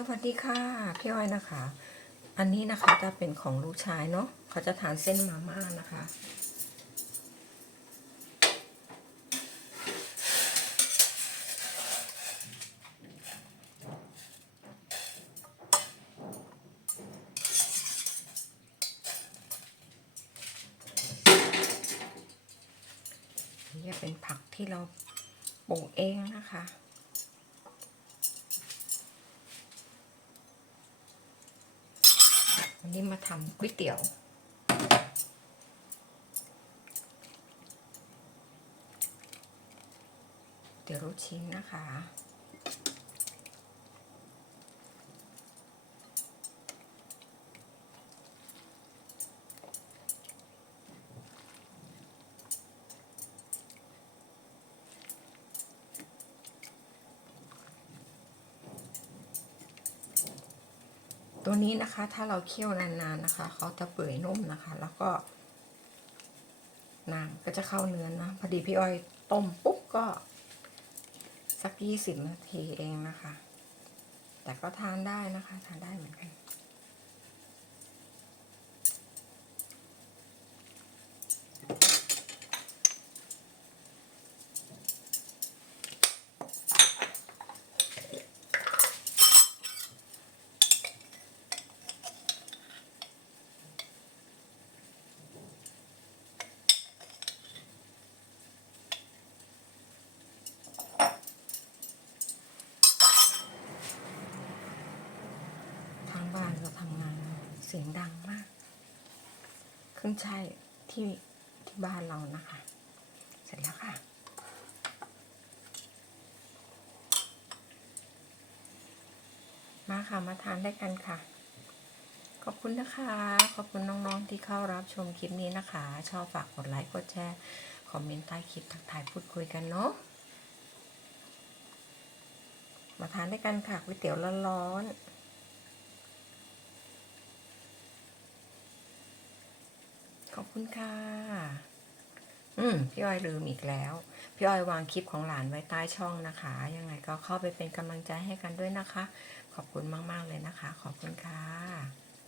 สวัสดีค่ะพี่อ้อยนะคะ อันนี้นะคะจะเป็นของลูกชายเนาะเขาจะทานเส้นมาม่านะคะ นี่เป็นผักที่เราปลูกเองนะคะ วันนี้มาทำก๋วยเตี๋ยวเตี๋ยวลูกชิ้นนะคะ ตัวนี้นะคะ ถ้าเราเคี่ยวนานๆนะคะ เขาจะเปื่อยนุ่มนะคะ แล้วก็น้ำก็จะเข้าเนื้อนะ พอดีพี่อ้อยต้มปุ๊บก็ สักยี่สิบนาทีเองนะคะ แต่ก็ทานได้นะคะ ทานได้เหมือนกัน ทางบ้านเราทำงานเสียงดังมากเครื่องใช้ที่ที่บ้านเรานะคะ เสร็จแล้วค่ะ มาค่ะ มาทานได้กันค่ะ ขอบคุณนะคะ ขอบคุณน้องๆที่เข้ารับชมคลิปนี้นะคะ ชอบฝากกดไลค์กดแชร์ คอมเมนต์ใต้คลิปทักทายพูดคุยกันเนาะมาทานด้วยกันค่ะก๋วยเตี๋ยวร้อนๆ ขอบคุณค่ะ อืม พี่อ้อยลืมอีกแล้ว พี่อ้อยวางคลิปของหลานไว้ใต้ช่องนะคะ ยังไงก็เข้าไปเป็นกำลังใจให้กันด้วยนะคะ ขอบคุณมาก ๆ เลยนะคะ ขอบคุณค่ะ